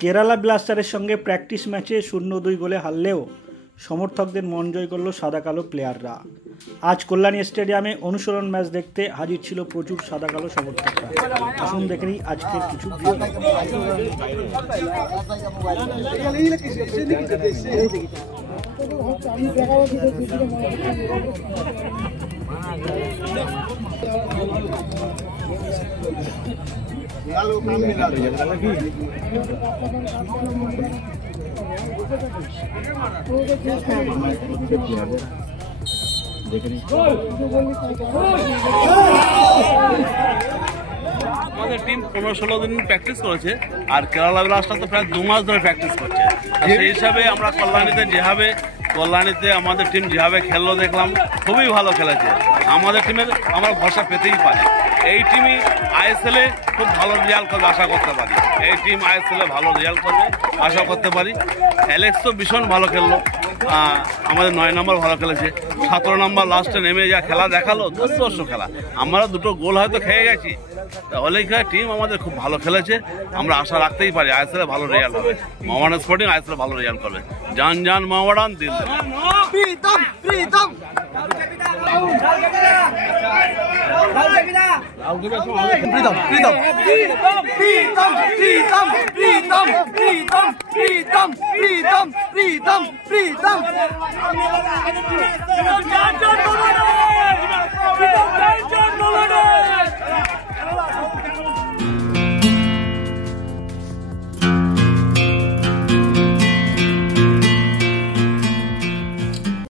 কেরালা ব্লাস্টারের সঙ্গে প্র্যাকটিস ম্যাচে 0-2 গোলে হারলেও সমর্থকদের মন জয় করল সাদা কালো প্লেয়াররা। আজ কল্যাণী স্টেডিয়ামে অনুশীলন ম্যাচ দেখতে হাজির ছিল প্রচুর সাদা কালো সমর্থকরা। আসুন দেখে নিই আজকের কিছু আমাদের টিম 15-16 দিন প্র্যাকটিস করেছে, আর কেরালা ব্লাস্টার তো প্রায় 2 মাস ধরে প্র্যাকটিস করছে। সেই হিসাবে আমরা কল্যাণীতে আমাদের টিম যেভাবে খেললো দেখলাম, খুবই ভালো খেলেছে। আমাদের টিমের আমরা ভরসা পেতেই পারি, এই টিমই আইএসএলে খুব ভালো রেজাল্ট করবে আশা করতে পারি। এই টিম আইএসএলে ভালো রেজাল্ট করবে আশা করতে পারি। অ্যালেক্স তো ভীষণ ভালো খেললো, আমাদের 9 নম্বর ভালো খেলেছে। 17 নম্বর লাস্টে নেমে যা খেলা দেখালো, দুঃস্পর্শ খেলা। আমরা 2টো গোল হয়তো খেয়ে গেছি, তাহলে টিম আমাদের খুব ভালো খেলেছে। আমরা আশা রাখতেই পারি আইএসএলে ভালো রেজাল্ট হবে। মোহামেডান স্পোর্টিং আইএসএলে ভালো রেজাল্ট করবে। জান জান মোহামেডান, দিল প্রীতম প্রীতম প্রীতম প্রীতম প্রীতম প্রীতম প্রীতম প্রীতম প্রীতম প্রীতম প্রীতম প্রীতম প্রীতম